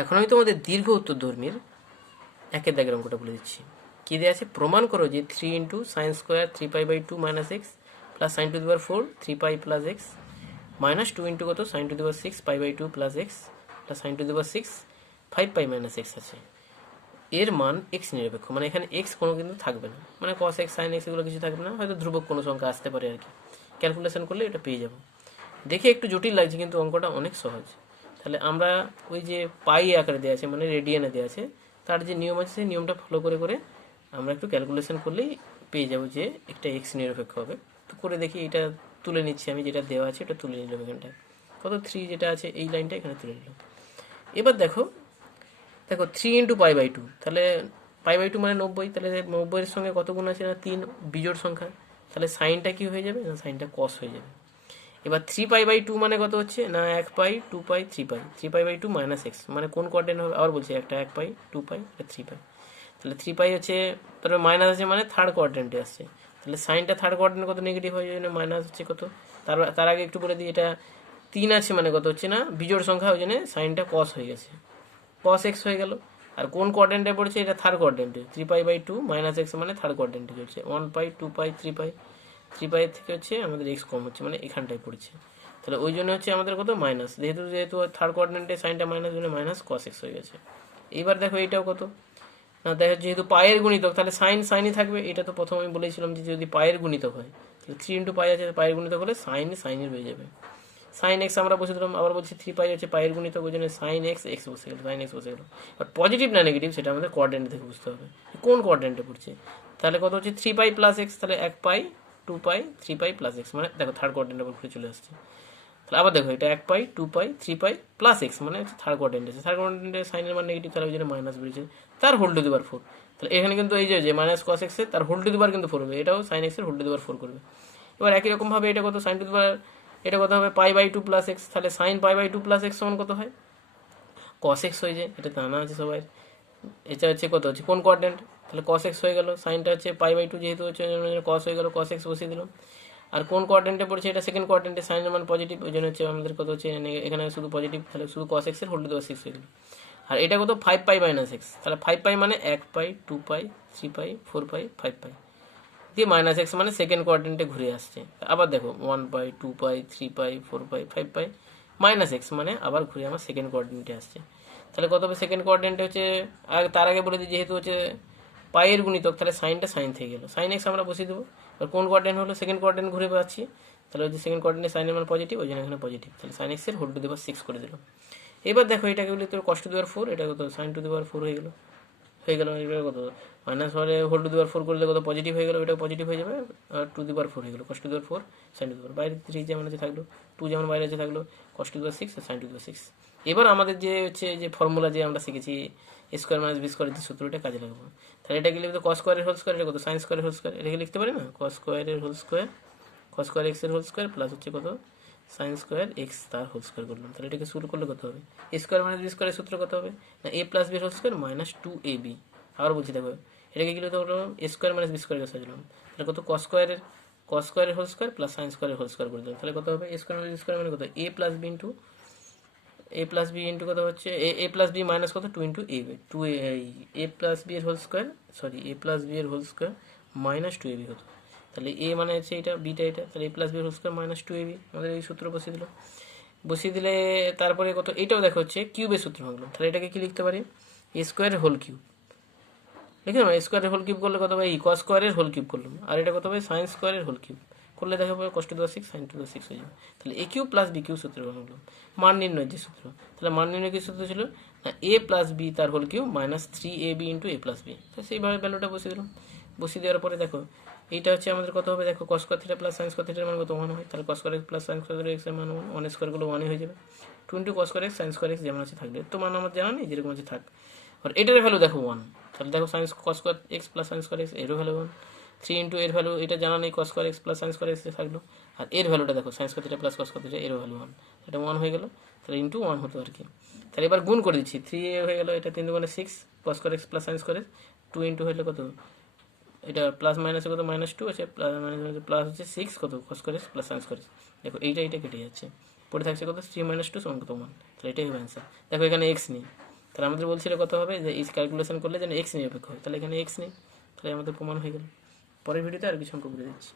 এখন আমি তোমাদের দীর্ঘ উত্তরধর্মীর একের দাগের অঙ্কটা বলে দিচ্ছি। কী দেওয়া আছে? প্রমাণ করো যে 3 into sine square 3π/2 minus x plus sine to the power 4 3π plus x minus 2 into কত sine to the power 6 π/2 plus x plus sine to the power 6 5π minus x আছে। এর মান এক্স নিরপেক্ষ, মানে এখানে এক্স কোনো কিন্তু থাকবে না, মানে কস এক্স সাইন এক্স এগুলো কিছু থাকবে না, হয়তো ধ্রুবক কোনো সংখ্যা আসতে পারে আর কি। ক্যালকুলেশন করলে এটা পেয়ে যাব। দেখে একটু জটিল লাগছে কিন্তু অঙ্কটা অনেক সহজ। তাহলে আমরা ওই যে পাই আকারে দেওয়া আছে, মানে রেডিয়ানে দেওয়া আছে, তার যে নিয়ম আছে সেই নিয়মটা ফলো করে করে আমরা একটু ক্যালকুলেশন করলেই পেয়ে যাব যে একটা এক্স নিরপেক্ষ হবে। তো করে দেখি, এটা তুলে নিচ্ছি আমি, যেটা দেওয়া আছে এটা তুলে নিলাম এখানটায়। কত 3 যেটা আছে এই লাইনটা এখানে তুলে নিলাম। এবার দেখো দেখো 3 ইন্টু π/2, তাহলে π/2 মানে 90, তাহলে 90-এর সঙ্গে কত গুণ আছে না 3, বিজোড় সংখ্যা, তাহলে সাইনটা কি হয়ে যাবে না সাইনটা কস হয়ে যাবে। এবার 3π/2 মানে কত হচ্ছে না 1π 2π 3π 3π/2 মাইনাস এক্স, মানে কোন কোয়াড্রেন্ট হবে আবার বলছি, একটা 1π 2π 3π, তাহলে 3π হচ্ছে, তারপরে মাইনাস আছে মানে থার্ড কোয়াড্রেন্টে আসছে, তাহলে সাইনটা থার্ড কোয়াড্রেন্ট কত নেগেটিভ হয়ে যাবে, মাইনাস হচ্ছে কত, তার আগে একটু বলে দিই, এটা 3 আছে মানে কত হচ্ছে না বিজোড় সংখ্যা, ওই জন্য সাইনটা কস হয়ে গেছে, কস এক্স হয়ে গেল। আর কোন কোয়াড্রেন্টে পড়ছে, এটা থার্ড কোয়াড্রেন্টে, 3π/2 মাইনাস এক্স মানে থার্ড কোয়াড্রেন্টে চলছে, 1π 2π 3π 3π থেকে হচ্ছে আমাদের এক্স কম হচ্ছে, মানে এখানটায় পড়ছে, তাহলে ওই জন্য হচ্ছে আমাদের কত মাইনাস, যেহেতু থার্ড কোয়াড্রেন্টে সাইনটা মাইনাস, জন্য মাইনাস কস এক্স হয়ে গেছে। এইবার দেখো এইটাও কত না, দেখো যেহেতু পায়ের গুণিতক, তাহলে সাইন সাইনই থাকবে, এটা তো প্রথমে আমি বলেছিলাম যে যদি পায়ের গুণিতক হয়, তাহলে 3 ইন্টু পাই আছে, পায়ের গুণিতক হলে সাইন সাইনের হয়ে যাবে, সাইন এক্স আমরা বসে দিলাম, আবার বলছি 3π হচ্ছে পায়ের গুণিতক, ওই জন্য সাইন এক্স এক্স বসে গেল, সাইন এক্স বসে গেল। বাট পজিটিভ না নেগেটিভ সেটা আমাদের কোয়াড্রেন্ট থেকে বুঝতে হবে, কোন কোয়াড্রেন্টে পড়ছে। তাহলে কত হচ্ছে 3π প্লাস এক্স, তাহলে 1π 2π 3π প্লাস এক্স, মানে দেখো থার্ড কোয়াড্রেন্টের উপর ঘুরে চলে আসছে। তাহলে আবার দেখো এটা 1π 2π 3π প্লাস এক্স, মানে হচ্ছে থার্ড কোয়াড্রেন্টে আছে, থার্ড কোয়াড্রেন্টে সাইনের মান নেগেটিভ, তাহলে ওই জন্য মাইনাস বেরিয়েছে, তার হোল টু দি পাওয়ার 4। তাহলে এখানে কিন্তু এই যে মাইনাস কস এক্সের তার হোল টু দি পাওয়ার কিন্তু 4 হবে, এটাও সাইন এক্সের হোল টু দি পাওয়ার 4 করবে। এবার একই রকমভাবে এটা কত সাইন টু দি পাওয়ার, এটা কত হবে π/2 প্লাস এক্স, তাহলে সাইন π/2 প্লাস এক্স সমান কত হয়, কস এক্স হয়ে যায়, এটা জানা আছে সবাই। এটা হচ্ছে কত হচ্ছে কোন কোয়াড্রেন্ট, তাহলে কস এক্স হয়ে গেল, সাইনটা হচ্ছে π/2 যেহেতু হচ্ছে কস হয়ে গেল, কস এক্স বসিয়ে দিলাম। আর কোন কোয়াড্রেন্টে পড়ছে, এটা সেকেন্ড কোয়াড্রেন্টে, সাইনের মান পজিটিভ, ওই জন্য হচ্ছে আমাদের কত হচ্ছে এখানে শুধু পজিটিভ, তাহলে শুধু কস এক্সের হোল টু দি পাওয়ার 6 হয়ে গেল। আর এটা কত 5π মাইনাস এক্স, তাহলে 5π মানে 1π 2π 3π 4π 5π দিয়ে মাইনাস এক্স মানে সেকেন্ড কোয়াড্রেন্টে ঘুরে আসছে। আবার দেখো 1π 2π 3π 4π 5π মাইনাস এক্স মানে আবার ঘুরে আমার সেকেন্ড কোয়াড্রেন্টে আসছে। তাহলে কত হবে সেকেন্ড কোয়াড্রেন্টে হচ্ছে, তার আগে বলে দিই যেহেতু হচ্ছে পায়ের গুণিতক, তাহলে সাইনটা সাইন থেকে গেল, সাইন এক্স আমরা বসিয়ে দেবো। আর কোন কোয়াড্রেন্ট হলো সেকেন্ড কোয়াড্রেন্ট ঘুরে পাচ্ছি, তাহলে হচ্ছে সেকেন্ড কোয়াড্রেন্টে সাইনের মান পজিটিভ, ওই জন্য এখানে পজিটিভ, তাহলে সাইন এক্সের হোল টু দি পাওয়ার 6 করে দিলাম। এবার দেখো এটাকে বলি তোর কস টু দি পাওয়ার 4, এটা কত সাইন টু দি পাওয়ার 4 হয়ে গেল, এটা কত মাইনাস হলে হোল টু দি পাওয়ার 4 করলে কত পজিটিভ হয়ে গেল, এটা পজিটিভ হয়ে যাবে, আর টু দি পাওয়ার 4 হয়ে গেল, cos to the power 4 sine to the power, বাইরে 3 যেমন আছে থাকলো, 2 যেমন বাইরে আছে থাকলো, কস টু দি পাওয়ার 6 আর সাইন টু দি পাওয়ার 6। এবার আমাদের যে হচ্ছে যে ফর্মুলা যে আমরা শিখেছি স্কোয়ার মাইনাস বি স্কোয়ারের যে সূত্রটা কাজে লাগবো, তাহলে এটাকে লিখতে কস স্কোয়ারের হোল স্কোয়ার, এটা কত সাইন স্কোয়ারের হোল স্কোয়ার, এটাকে লিখতে পারি না কস স্কোয়ারের whole square, cos square x এর হোল স্কোয়ার প্লাস হচ্ছে কত সাইন স্কোয়ার এক্স তার হোল স্কোয়ার করলাম। তাহলে এটাকে শুরু করলে কত হবে, এ স্কোয়ার মাইনাস বি স্কোয়ারের সূত্র কত হবে না a plus b whole square minus 2ab। আবার বলছি দেখো এটাকে কি লিখতে হলো এ স্কোয়ার মাইনাস বি স্কোয়ারকে সাজলাম, তাহলে কত কস স্কোয়ারের হোল স্কোয়ার প্লাস সাইন স্কোয়ারের হোল স্কোয়ার করে দিলাম, তাহলে কত হবে এ স্কোয়ার মাইনাস বি স্কোয়ার মানে কত এ প্লাস বি ইন্টু কত হচ্ছে এ প্লাস বি মাইনাস কত 2 ইন্টু এ প্লাস বি এর হোল স্কোয়ার, সরি এ প্লাস বি এর হোল স্কোয়ার মাইনাস 2ab হতো, তাহলে এ মানে হচ্ছে এটা বিটা, এটা তাহলে এ প্লাস বি এর হোল স্কোয়ার মাইনাস 2ab, আমাদের এই সূত্র বসিয়ে দিলে তারপরে কত এটাও দেখো হচ্ছে কিউবের সূত্র ভাঙলো, তাহলে এটাকে কি লিখতে পারি এ স্কোয়ারের হোল কিউব, লিখে না স্কোয়ারের হোল কিউব করলে কত হবে কস স্কোয়ারের হোল কিউব করলাম, আর এটা কত হবে সাইন স্কোয়ারের হোল কিউব করলে দেখা যাবে cos to the power 6 sine to the power 6 হয়ে যাবে। তাহলে a cube plus b cube সূত্র বানাবো, মান নির্ণয়ের যে সূত্র, তাহলে মান নির্ণয় কি সূত্র ছিল না এ প্লাস বি তার whole cube minus 3ab into a plus b, তো সেইভাবে ভ্যালুটা বসিয়ে দিলাম। বসিয়ে দেওয়ার পরে দেখো এইটা হচ্ছে আমাদের কত হবে, দেখো cos square theta plus sine square থিটার মান কত 1 হয়, তাহলে কস square x plus sign square x এর মান 1 স্কোয়ারগুলো 1 হয়ে যাবে, 2 into cos square x sign square x যেমন আছে থাকবে, তো মান আমার জানা নেই যেরকম আছে থাক। আর এটার ভ্যালু দেখো 1, তাহলে দেখো সাইন কস square x plus sign square x এরও ভ্যালু 1, 3 ইন্টু এর ভ্যালু এটা জানা নেই কস square x plus sign square x থাকলো, আর এর ভ্যালুটা দেখো sine square theta plus cos square theta এরও ভ্যালু 1, এটা 1 হয়ে গেল, তাহলে ইন্টু 1 হতো আর কি। তাহলে এবার গুণ করে দিচ্ছি 3a হয়ে গেল, এটা 3 দুগুণে 6 কস square x plus sign square x, 2 into হলে কত এটা প্লাস মাইনাসে কত মাইনাস 2 আছে, প্লাস হচ্ছে 6 কত কস square x plus sign square x, দেখো এইটা কেটে যাচ্ছে, পড়ে থাকছে কত 3 - 2 সমান কত 1, তাহলে এটাই হবে অ্যান্সার। দেখো এখানে এক্স নেই, তাহলে আমাদের বলছিল কত হবে, যে এই ক্যালকুলেশন করলে যেন এক্স নিরপেক্ষ হয়, তাহলে এখানে এক্স নেই, তাহলে আমাদের প্রমাণ হয়ে গেল। পরের ভিডিওতে আর কিছু অঙ্ক করে দিচ্ছি।